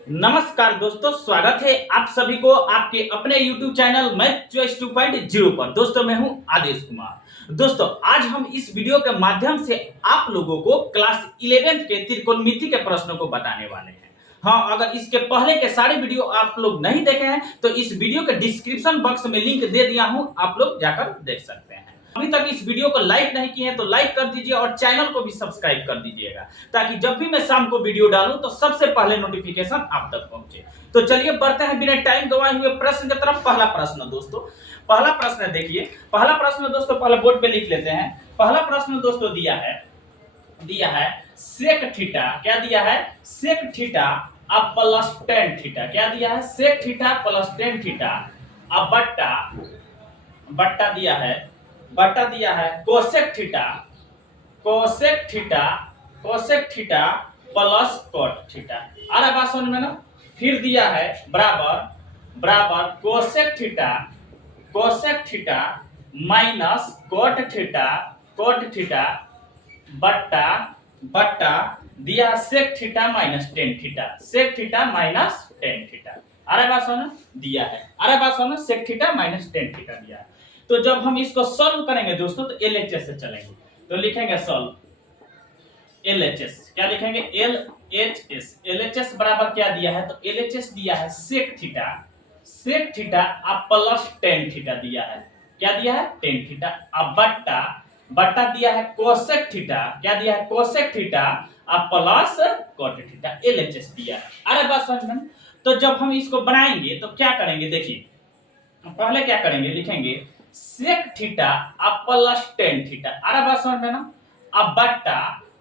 नमस्कार दोस्तों, स्वागत है आप सभी को आपके अपने YouTube चैनल मैथ चॉइस 2.0 पर। दोस्तों मैं हूं आदेश कुमार। दोस्तों आज हम इस वीडियो के माध्यम से आप लोगों को क्लास 11th के त्रिकोणमिति के प्रश्नों को बताने वाले हैं। हाँ, अगर इसके पहले के सारे वीडियो आप लोग नहीं देखे हैं तो इस वीडियो के डिस्क्रिप्शन बॉक्स में लिंक दे दिया हूं, आप लोग जाकर देख सकते हैं। अभी तक इस वीडियो को लाइक नहीं किए हैं तो लाइक कर दीजिए और चैनल को भी सब्सक्राइब कर दीजिएगा, ताकि जब भी मैं शाम को वीडियो डालूं तो सबसे पहले नोटिफिकेशन आप तक पहुंचे। तो चलिए बढ़ते हैं बिना टाइम गवाए हुए प्रश्न की तरफ। पहला प्रश्न दोस्तों, पहला प्रश्न देखिए। पहला प्रश्न दोस्तों पहले बोर्ड पे लिख लेते हैं। पहला प्रश्न दोस्तों दिया है सेक थीटा। क्या दिया है? सेक थीटा अब प्लस टेन थीटा। क्या दिया है? Sec theta plus tan theta अब बट्टा दिया है cosec theta plus cot theta. आ रहा बात समझ में ना? फिर दिया है बराबर cosec theta minus cot theta बट्टा दिया sec theta minus tan theta. अरे बात समझ दिया है। Sec theta minus tan theta दिया है। तो जब हम इसको सॉल्व करेंगे दोस्तों तो एलएचएस से चलेंगे। तो लिखेंगे सॉल्व एलएचएस। क्या लिखेंगे? एलएचएस बराबर क्या दिया है? तो एलएचएस दिया है सेक थीटा अब प्लस टेन थीटा दिया है। क्या दिया है? टेन थीटा अब बट्टा दिया है कोसेक थीटा। क्या दिया है? कोसेक थीटा अब प्लस कॉट थीटा। एलएचएस दिया है। अरे बात समझ में? तो जब हम इसको बनाएंगे तो क्या करेंगे देखिए। पहले क्या करेंगे, लिखेंगे सेक थीटा अब प्लस टेन थीटा। अरे बात समझ में ना? अब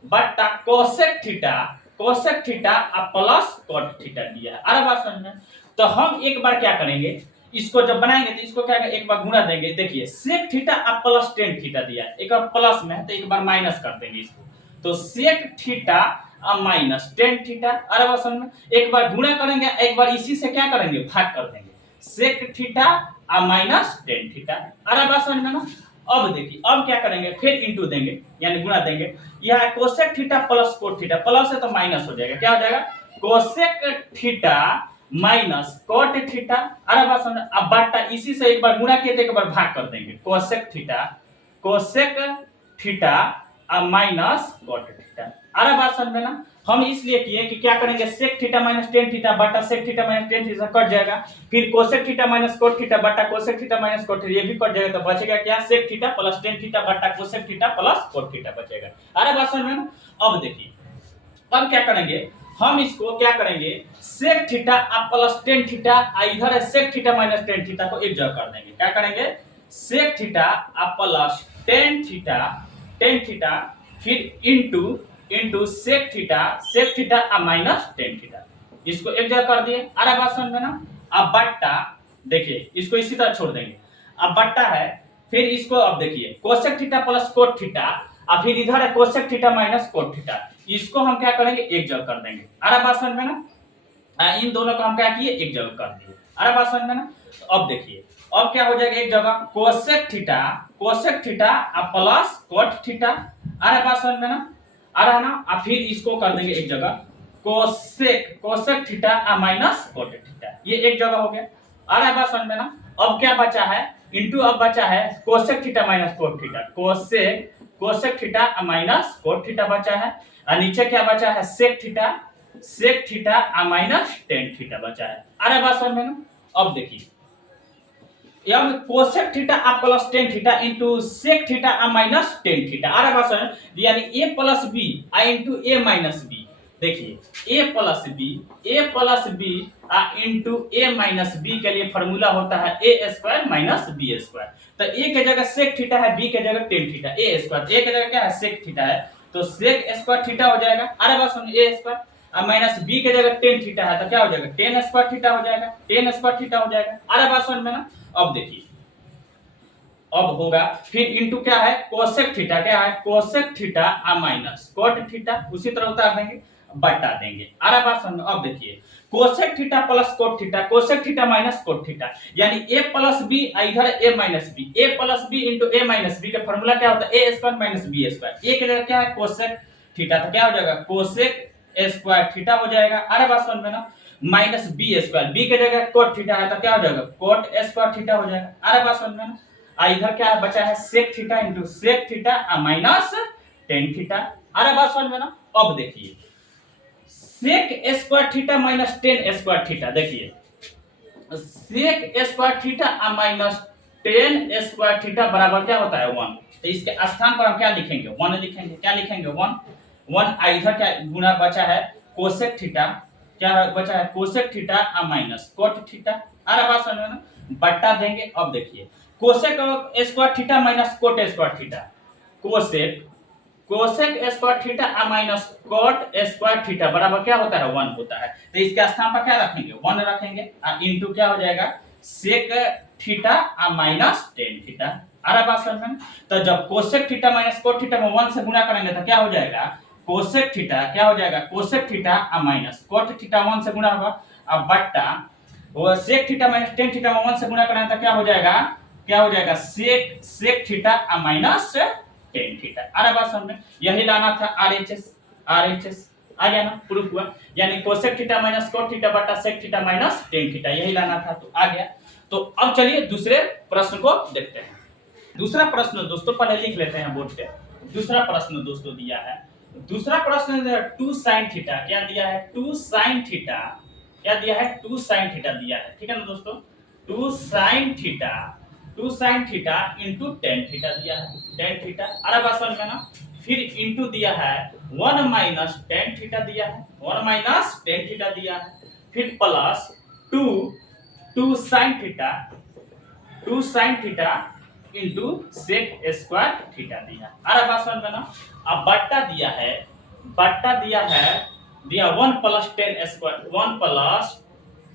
बट्टा कोसेक थीटा अब प्लस कॉट थीटा दिया है। अरे बात समझ में? तो हम एक बार क्या करेंगे, इसको जब बनाएंगे तो इसको क्या करेंगे, एक बार गुणा देंगे। देखिए सेक थीटा अब प्लस टेन थीटा दिया है, एक बार प्लस में है तो एक बार माइनस कर देंगे इसको। तो सेक थीटा अब माइनस टेन थीटा। अरे बात समझ में? एक बार गुणा करेंगे, एक बार इसी से क्या करेंगे, भाग कर देंगे। सेक थीटा अब माइनस टेन थीटा। अरे बात समझ में ना? अब देखिए अब क्या करेंगे, फिर इंटू देंगे यानी गुणा देंगे। यह है cosec theta plus cot theta, plus है तो माइनस हो जाएगा। क्या हो जाएगा? Cosec theta minus cot theta. अरे बात समझ। अब बट्टा इसी से एक बार गुणा किए तो एक बार भाग कर देंगे। कोसेक थीटा अब माइनस कोट थीटा। अरे बात समझ में ना? हम इसलिए किए कि क्या करेंगे, sec theta minus tan theta बट्टा sec theta minus tan theta cut जाएगा। फिर cosec theta minus cot theta बट्टा cosec theta minus cot theta, ये भी कट जाएगा। तो बचेगा क्या? Sec theta plus tan theta बट्टा cosec theta plus cot theta बचेगा। अरे बात समझ में ना? अब देखिए अब क्या करेंगे, हम इसको क्या करेंगे, सेक थीटा अब प्लस टेन थीटा, इधर है sec theta minus tan theta को एक जगह कर देंगे। क्या करेंगे, सेक थीटा अब प्लस टेन थीटा फिर इंटू सेक थीटा अब माइनस टेन थीटा, इसको एक जगह कर दिए। अरे बात समझ में ना? अब बट्टा देखिए इसको इसी तरह छोड़ देंगे। अब बट्टा है, फिर इसको अब देखिए cosec theta plus cot theta, और फिर इधर है cosec theta minus cot theta, इसको हम क्या करेंगे, एक जगह कर देंगे। अरे बात समझ में ना? इन दोनों को हम क्या किए, एक जगह कर दिए। अरे बात समझ में ना? तो अब देखिए अब क्या हो जाएगा, एक जगह कोसेक थीटा अब प्लस कोट थीटा। अरे बात समझ में ना? आ रहा है ना? अब फिर इसको कर देंगे एक जगह कोसेक थीटा अब माइनस कोट थीटा, ये एक जगह हो गया। आ रहा है बात समझ में ना? अब क्या बचा है, इंटू अब बचा है cosec theta minus cot theta, cosec theta minus cot theta बचा है। और नीचे क्या बचा है, sec theta minus tan theta बचा है। अरे बात समझ में ना? अब देखिए अब cosec theta plus tan theta into sec theta minus tan theta. अरे बात समझ, यानी A plus B into A minus B. देखिए A plus B into A minus B के लिए फॉर्मूला होता है A square minus B square. तो ए के जगह सेक थीटा है, बी के जगह टेन थीटा, ए स्क्वायर, ए के जगह क्या है, सेक थीटा है, तो सेक स्क्वायर थीटा हो जाएगा। अरे बात समझ, ए स्क्वायर माइनस बी के जगह टेन थीटा है तो क्या हो जाएगा, टेन स्क्वायर थीटा हो जाएगा। अरे बात समझ में ना? अब देखिए अब होगा फिर इंटू क्या है, कोसेक थीटा, क्या है cosec theta minus cot theta, उसी तरह उतार देंगे, बटा देंगे। अरे बात समझ। अब देखिए cosec theta plus cot theta, cosec theta minus cot theta, यानी ए प्लस बी इधर ए minus B, A plus B into A minus B का फॉर्मूला क्या होता है, A square minus B square. ए के जगह क्या है, कोसेक थीटा, तो क्या हो जाएगा कोसेक स्क्वायर थीटा हो जाएगा। अरे बात समझ में ना? माइनस बी स्क्वायर, बी के जगह कोट थीटा है तो क्या हो जाएगा कोट स्क्वायर थीटा हो जाएगा। आ रहा बात समझ में ना। इधर क्या बचा है sec theta into sec theta minus tan theta. आ रहा बात समझ में ना। अब देखिए sec square theta minus tan square theta, देखिए sec square theta minus tan square theta बराबर क्या होता है 1। तो इसके स्थान पर हम क्या लिखेंगे 1 लिखेंगे। क्या लिखेंगे 1 1। इधर क्या गुना बचा है कोसेक थीटा, क्या बचा है cosec theta minus cot theta. आ रहा बात समझ में ना। बट्टा देंगे। अब देखिए cosec square theta minus cot square theta, cosec cosec square theta minus cot square theta बराबर क्या होता है 1 होता है। तो इसके स्थान पर क्या रखेंगे 1 रखेंगे इंटू क्या हो जाएगा sec theta minus tan theta. आ रहा बात समझ में। तो जब cosec theta minus cot theta में 1 से गुणा करेंगे तो क्या हो जाएगा कोसेक थीटा, क्या हो जाएगा cosec theta minus cot theta 1 से गुणा होगा। अब बट्टा वो sec theta minus tan theta में 1 से गुणा करेंगे तो क्या हो जाएगा sec theta minus tan theta. आ रहा बात समझ में। यही लाना था आरएचएस आ गया ना प्रूफ हुआ। यानी cosec theta minus cot theta बटा sec theta minus tan theta यही लाना था तो आ गया। तो अब चलिए दूसरे प्रश्न को देखते हैं। दूसरा प्रश्न दोस्तों पहले लिख लेते हैं बोर्ड पे। दूसरा प्रश्न दोस्तों दिया है, दूसरा प्रश्न 2 sin थीटा, क्या दिया है 2 sin थीटा, क्या दिया है 2 sin थीटा दिया है, ठीक है ना दोस्तों 2 sin theta into ten theta दिया है टेन थीटा। अरे बात समझ में ना। फिर इंटू दिया है 1 माइनस टेन थीटा दिया है 1 माइनस टेन थीटा दिया है। फिर plus 2 sin theta into sec square theta दिया। अरे बात समझ में ना। अब बट्टा दिया है 1 plus ten square 1 plus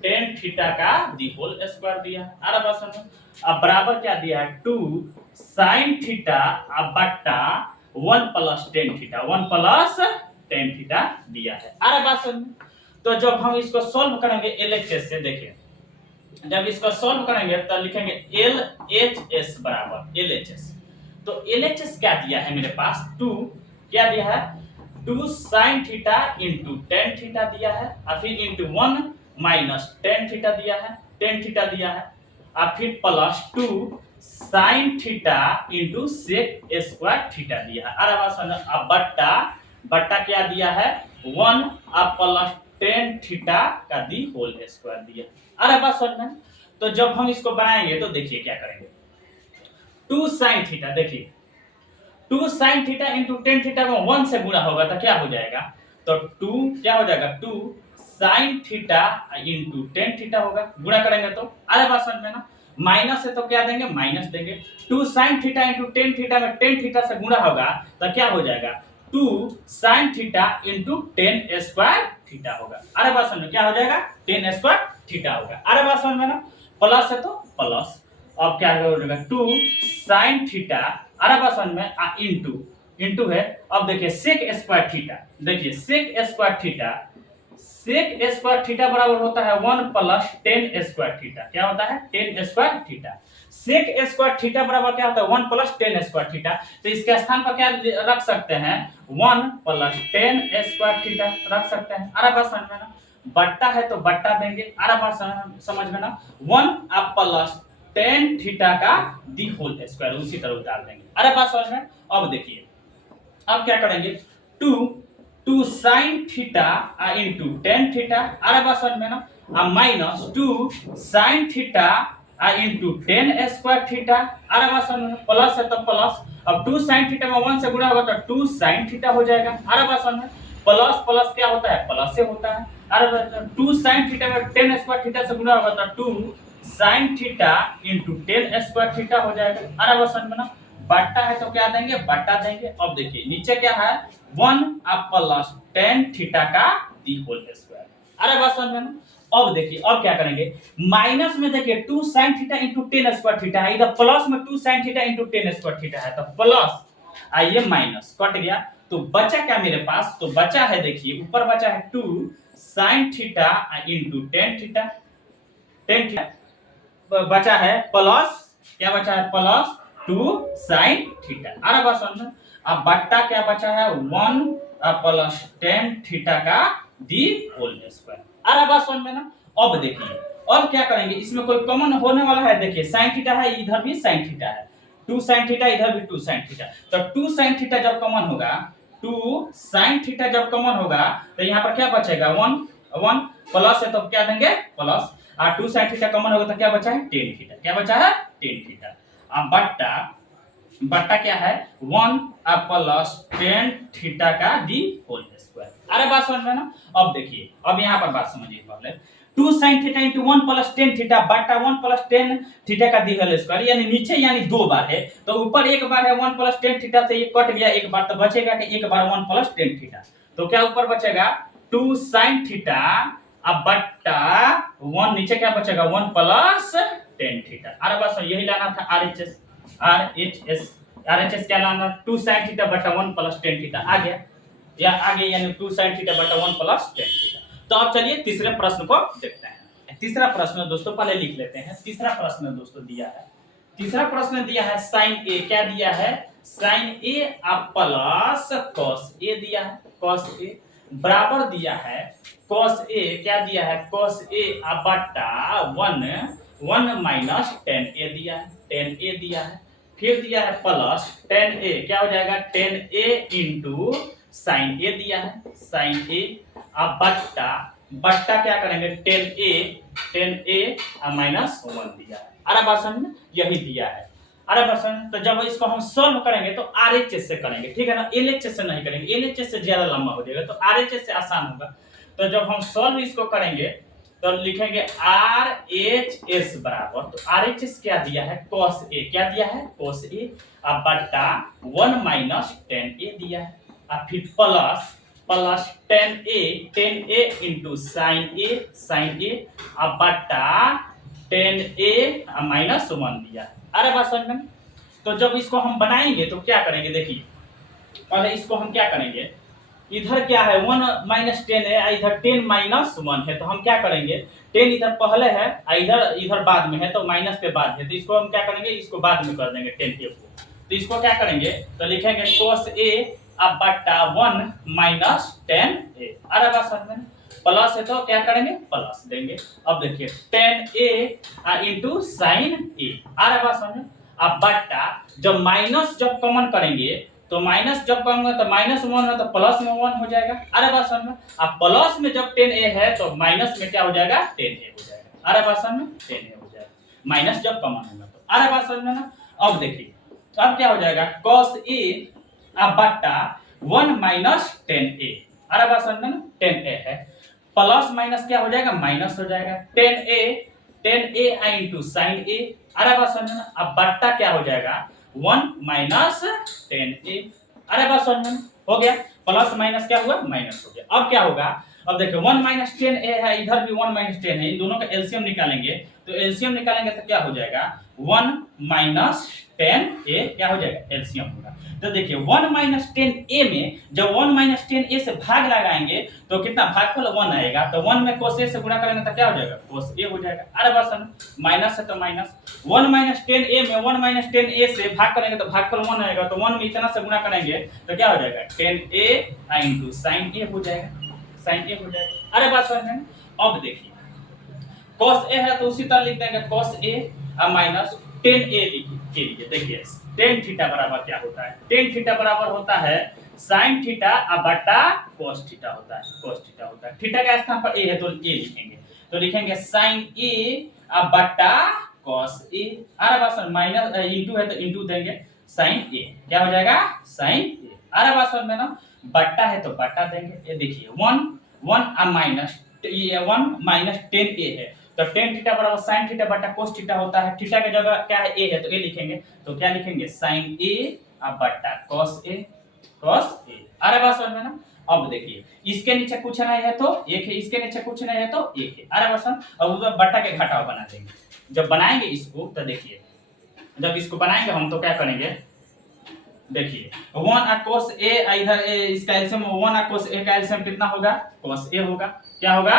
tan theta का दी होल स्क्वायर दिया। अरे बात समझ में। अब बराबर क्या दिया है 2 sin थीटा अब बट्टा 1 plus tan theta 1 plus tan theta दिया है। अरे बात समझ में। तो जब हम इसको सॉल्व करेंगे एलएचएस से, देखिए जब इसको सॉल्व करेंगे तो लिखेंगे एलएचएस बराबर एलएचएस। तो एलएचएस क्या दिया है मेरे पास 2, क्या दिया है 2 sin theta into ten theta दिया है और फिर इंटू 1 माइनस टेन थीटा दिया है टेन थीटा दिया है और फिर plus 2 sin theta into sec square theta दिया है। अरे बात समझ। अब बट्टा क्या दिया है 1 और प्लस टेन थीटा का दी होल स्क्वायर दिया। अरे बात समझ में। तो जब हम इसको बनाएंगे तो देखिए क्या करेंगे 2 sin थीटा, देखिए 2 sin theta into ten theta में 1 से गुणा होगा तो क्या हो जाएगा तो 2 क्या हो जाएगा 2 sin theta into tan theta होगा। गुणा करेंगे तो अरे बात समझ में ना। माइनस है तो क्या देंगे माइनस देंगे। 2 sin theta into ten theta में टेन थीटा से गुणा होगा तो क्या हो जाएगा 2 sin theta into ten square theta होगा। अरे बात समझ में क्या हो जाएगा टेन स्क्वायर थीटा होगा। अरे बात समझ में ना। प्लस है तो प्लस अब क्या हो जाएगा 2 sin थीटा अरे बात समझ में इंटू है। अब देखिए सेक स्क्वायर थीटा, देखिए सेक स्क्वायर थीटा बराबर होता है 1 प्लस टेन स्क्वायर थीटा। क्या होता है tan square theta. Sec square theta बराबर क्या होता है 1 प्लस टेन स्क्वायर थीटा। तो इसके स्थान पर क्या रख सकते हैं 1 प्लस टेन स्क्वायर थीटा रख सकते हैं। अरे बात समझ में ना। बट्टा है तो बट्टा देंगे। अरे बात समझ में ना 1 अब प्लस टेन थीटा का दी होल स्क्वायर उसी तरह डाल देंगे। अरे बात समझ में। अब देखिए अब क्या करेंगे 2 sin theta into ten theta. अरे बात समझ में ना। Minus 2 sin theta into ten square theta. अरे बात समझ में। प्लस है तो प्लस अब 2 sin थीटा में 1 से गुणा होगा तो 2 sin थीटा हो जाएगा। अरे बात समझ में। प्लस प्लस क्या होता है प्लस से होता है। अरे 2 sin थीटा में टेन स्क्वायर थीटा से गुणा होगा तो 2 sin theta into ten square theta हो जाएगा। अरे बात समझ में ना। बट्टा है तो क्या देंगे बट्टा देंगे। अब देखिए नीचे क्या है 1 अब प्लस टेन थीटा का दी होल स्क्वायर। अरे बात समझ में ना। अब देखिए अब क्या करेंगे माइनस में देखिए 2 sin theta into ten square theta है, इधर प्लस में 2 sin theta into ten square theta है तो प्लस आइए माइनस कट गया तो बचा क्या मेरे पास तो बचा है देखिए ऊपर बचा है 2 sin theta into ten theta बचा है प्लस क्या बचा है प्लस 2 sin थीटा। अरे बात समझ। अब बट्टा क्या बचा है 1 प्लस टेन थीटा का दी होल स्क्वायर। आ रहा बात समझ में ना। अब देखिए अब क्या करेंगे, इसमें कोई कॉमन होने वाला है, देखिए साइन थीटा है, इधर भी साइन थीटा है, 2 साइन थीटा, इधर भी 2 साइन थीटा, तो 2 साइन थीटा जब कॉमन होगा, 2 साइन थीटा जब कॉमन होगा तो यहाँ पर क्या बचेगा, 1 1 प्लस है तो क्या देंगे प्लस, और 2 साइन थीटा कॉमन होगा तो क्या बचा है टेन थीटा, क्या बचा है टेन थीटा। अब बट्टा बट्टा क्या है 1 प्लस टेन थीटा का दी होल स्क्वायर। अरे बात समझ में ना। अब देखिए अब यहाँ पर बात समझिए पहले, 2 sin theta into 1 plus tan theta बटा 1 प्लस टेन थीटा का दी होल स्क्वायर, यानी नीचे यानी दो बार है, तो ऊपर एक बार है 1 प्लस टेन थीटा से ये कट गया एक बार, तो बचेगा कि एक बार 1 प्लस टेन थीटा, तो क्या ऊपर बचेगा 2 sin थीटा अब बट्टा 1, नीचे क्या बचेगा 1 प्लस टेन थीटा। अरे बस यही लाना था आरएचएस, आरएचएस क्या लाना 2 sin थीटा बटा 1 प्लस टेन थीटा आ गया, या आगे यानी 2 sin थीटा बटा 1 प्लस टेन थीटा। तो अब चलिए तीसरे प्रश्न को देखते हैं। तीसरा प्रश्न दोस्तों पहले लिख लेते हैं। तीसरा प्रश्न दोस्तों दिया है, तीसरा प्रश्न दिया है sin a, क्या दिया है sin a plus cos a दिया है, cos a बराबर दिया है cos a, क्या दिया है cos a बटा 1 माइनस टेन a दिया है, टेन a दिया है, फिर दिया है प्लस टेन a, क्या हो जाएगा ten a into sine a दिया है, साइन a अब बट्टा बट्टा क्या करेंगे टेन a माइनस 1 दिया है। अरे बात समझ में यही दिया है। अरे बात समझ, तो जब इसको हम सॉल्व करेंगे तो आरएचएस से करेंगे, ठीक है ना, एलएचएस से नहीं करेंगे, एलएचएस से ज्यादा लंबा हो जाएगा, तो आरएचएस से आसान होगा। तो जब हम सॉल्व इसको करेंगे तो लिखेंगे आरएचएस बराबर, तो आरएचएस क्या दिया है cos a, क्या दिया है cos a अब बट्टा 1 माइनस टेन a दिया है, और फिर प्लस टेन ए इंटू साइन ए अब बट्टा टेन ए माइनस 1 दिया। अरे बात समझ में। तो जब इसको हम बनाएंगे तो क्या करेंगे, देखिए पहले इसको हम क्या करेंगे, इधर क्या है 1 माइनस टेन है, इधर 10 माइनस 1 है, तो हम क्या करेंगे 10 इधर पहले है इधर बाद में है, तो माइनस पे बाद है, तो इसको हम क्या करेंगे इसको बाद में कर देंगे 10 के को, तो इसको क्या करेंगे तो लिखेंगे cos a अब बट्टा 1 माइनस टेन ए। अरे बात समझ में, प्लस है तो क्या करेंगे प्लस देंगे। अब देखिए टेन ए इंटू साइन ए। अरे बात समझ में, अब बट्टा जब माइनस जब कॉमन करेंगे तो माइनस जब कॉमन तो माइनस 1 है तो प्लस में 1 हो जाएगा। अरे बात समझ में, अब प्लस में जब टेन ए है तो माइनस में क्या हो जाएगा टेन ए हो जाएगा। अरे बात समझ में टेन ए हो जाएगा, माइनस जब कॉमन होगा तो। अरे बात समझ में ना। अब देखिए अब क्या हो जाएगा cos a अब बट्टा 1 माइनस टेन ए। अरे बात समझ में ना, टेन ए है, प्लस माइनस क्या हो जाएगा माइनस हो जाएगा, टेन ए इंटू साइन ए। अरे बात समझ में ना, अब बट्टा क्या हो जाएगा 1 माइनस टेन ए। अरे बात समझ में हो गया, प्लस माइनस क्या हुआ माइनस हो गया। अब क्या होगा, अब देखो 1 माइनस टेन ए है, इधर भी 1 माइनस टेन है, इन दोनों का एलसीएम निकालेंगे, तो एलसीएम निकालेंगे तो क्या हो जाएगा 1 माइनस टेन ए, क्या हो जाएगा एलसीएम होगा। तो देखिए 1 माइनस टेन ए में जब 1 माइनस टेन ए से भाग लगाएंगे तो कितना भागफल 1 आएगा, तो 1 में cos a से गुणा करेंगे तो क्या हो जाएगा cos a हो जाएगा। अरे बस माइनस है तो माइनस 1 माइनस टेन ए में 1 माइनस टेन ए से भाग करेंगे तो भागफल 1 आएगा, तो 1 में इतना से गुणा करेंगे तो क्या हो जाएगा टेन ए इंटू साइन ए हो जाएगा, साइन ए हो जाएगा। अरे बात समझ में। अब देखिए cos a है तो उसी तरह लिख देंगे cos a माइनस टेन ए के लिए। देखिए टेन थीटा बराबर क्या होता है, टेन थीटा बराबर होता है साइन थीटा बटा cos थीटा होता है, cos थीटा होता है। थीटा का स्थान पर a है तो a लिखेंगे, तो लिखेंगे साइन a बटा cos a। अरे बात समझ, माइनस इंटू है तो इंटू देंगे साइन a, क्या हो जाएगा साइन a। अरे बात समझ में ना, बट्टा है तो बट्टा देंगे। ये देखिए 1 माइनस ये 1 माइनस टेन ए है, तो टेन थीटा बराबर साइन थीटा बटा कोस थीटा होता है। थीटा की जगह क्या है ए है तो ए लिखेंगे, तो क्या लिखेंगे साइन ए बटा कोस ए, कोस ए। अरे बात समझ में ना। अब देखिए इसके नीचे कुछ नहीं है तो एक है, इसके नीचे कुछ नहीं है तो एक है। अरे बात समझ, अब उधर बट्टा के घटाव बना देंगे। जब बनाएंगे इसको तो देखिए जब इसको बनाएंगे हम तो क्या करेंगे, देखिए 1 cos a इधर इसका एलसीएम 1 cos a का एलसीएम कितना होगा cos a होगा, क्या होगा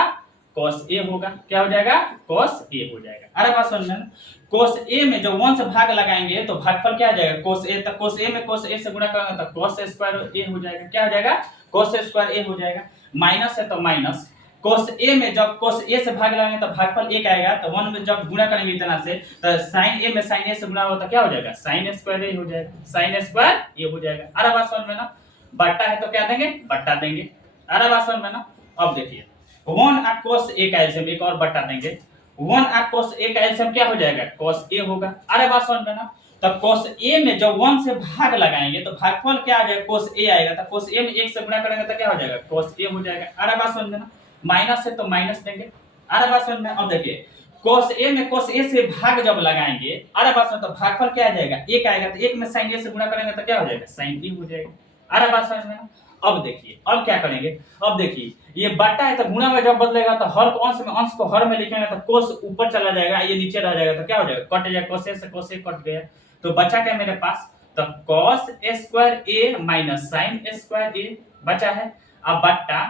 cos a होगा, क्या हो जाएगा cos a हो जाएगा। अरे बात समझ में, cos a में जब 1 से भाग लगाएंगे तो भागफल क्या आ जाएगा cos a, तो cos a में cos a से गुणा करेंगे तो cos स्क्वायर a हो जाएगा, क्या हो जाएगा cos स्क्वायर a हो जाएगा। माइनस है तो माइनस, कोस ए में जब कोस ए से भाग लगाएंगे तो भागफल 1 आएगा, तो 1 में जब गुणा करेंगे इतना से तो साइन ए में साइन ए से गुणा होगा तो क्या हो जाएगा, साइन स्क्वायर ए हो जाएगा, साइन स्क्वायर ए हो जाएगा। आ रहा बात समझ में ना, बट्टा है तो क्या देंगे, बट्टा देंगे। आ रहा बात समझ में ना। अब देखिए 1 और कोस ए का एलसीएम एक और बट्टा देंगे, 1 और कोस ए का एलसीएम क्या हो जाएगा, कोस ए होगा। आ रहा बात समझ में ना। तो कोस ए में जब 1 से भाग लगाएंगे तो भागफल क्या आ जाएगा, कोस ए आएगा, तो कोस ए में 1 से गुणा करेंगे तो क्या हो जाएगा, कोस ए हो जाएगा। आ रहा बात समझ में ना। माइनस है तो माइनस देंगे। आ रहा बात समझ में। अब देखिए कोस ए में कोस ए से भाग जब लगाएंगे, आ रहा बात समझ, तो भागफल क्या आ जाएगा, 1 आएगा, तो 1 में साइन ए से गुणा करेंगे तो क्या हो जाएगा, साइन ए हो जाएगा। आ रहा बात समझ में ना। अब देखिए अब क्या करेंगे, अब देखिए ये बट्टा है तो गुणा में जब बदलेगा तो हर को अंश में, अंश को हर में लिखेंगे तो कोस ऊपर चला जाएगा, ये नीचे रह जाएगा, तो क्या हो जाएगा, कट जाएगा, कोस ए से कोस ए कट गया, तो बचा क्या मेरे पास, तो cos स्क्वायर ए माइनस साइन स्क्वायर ए बचा है। अब बट्टा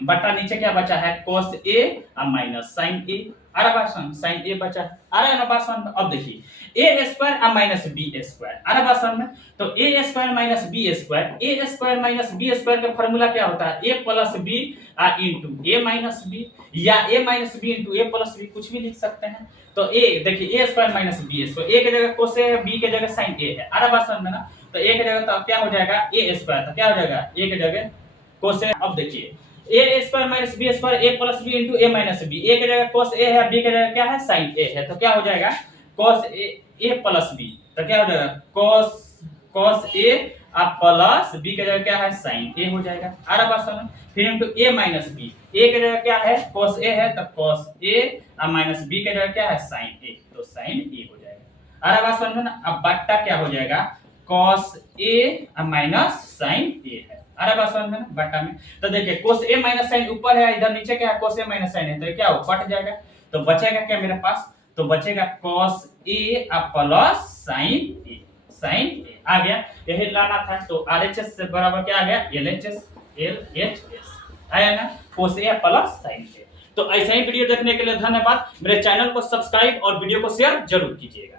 बट्टा नीचे क्या बचा है, cos ए और माइनस साइन ए। आ रहा बात समझ, साइन ए बचा है। आ रहा है ना बात समझ। अब देखिए ए स्क्वायर और माइनस बी स्क्वायर। आ रहा बात समझ में। तो ए स्क्वायर माइनस बी स्क्वायर, ए स्क्वायर माइनस बी स्क्वायर का फार्मूला क्या होता है, ए plus B into A minus B, या ए माइनस बी इंटू ए प्लस बी, कुछ भी लिख सकते हैं। तो ए देखिए ए स्क्वायर माइनस बी स्क्वायर, ए की जगह कोस ए है, बी की जगह साइन ए है। आ रहा बात समझ में ना। तो ए की जगह तो क्या हो जाएगा, ए स्क्वायर, तो क्या हो जाएगा, ए की जगह कोस ए। अब देखिए ए square minus B square, A plus B into A minus B, ए की जगह कोस ए है, बी की जगह क्या है, साइन ए है, तो क्या हो जाएगा, कोस ए प्लस बी, तो क्या हो जाएगा, कोस ए प्लस बी की जगह क्या है, साइन ए हो जाएगा। आ रहा बात समझ। फिर इंटू ए माइनस बी, ए की जगह क्या है, कोस ए है, तो कोस ए और माइनस बी की जगह क्या है, साइन ए, तो साइन ए हो जाएगा। आ रहा बात समझ में ना। अब बट्टा क्या हो जाएगा, कोस ए और माइनस साइन ए है। आ रहा बात समझ में ना, बट्टा में। तो देखिए कोस ए माइनस साइन ऊपर है, इधर नीचे क्या है, कोस ए माइनस साइन है, तो क्या हो, कट जाएगा, तो बचेगा क्या मेरे पास, तो बचेगा कोस ए प्लस साइन ए, साइन ए आ गया। यही लाना था, तो आरएचएस से बराबर क्या आ गया, एलएचएस, एलएचएस आया ना, कोस ए प्लस साइन ए। तो ऐसा ही वीडियो देखने के लिए धन्यवाद। मेरे चैनल को सब्सक्राइब और वीडियो को शेयर जरूर कीजिएगा।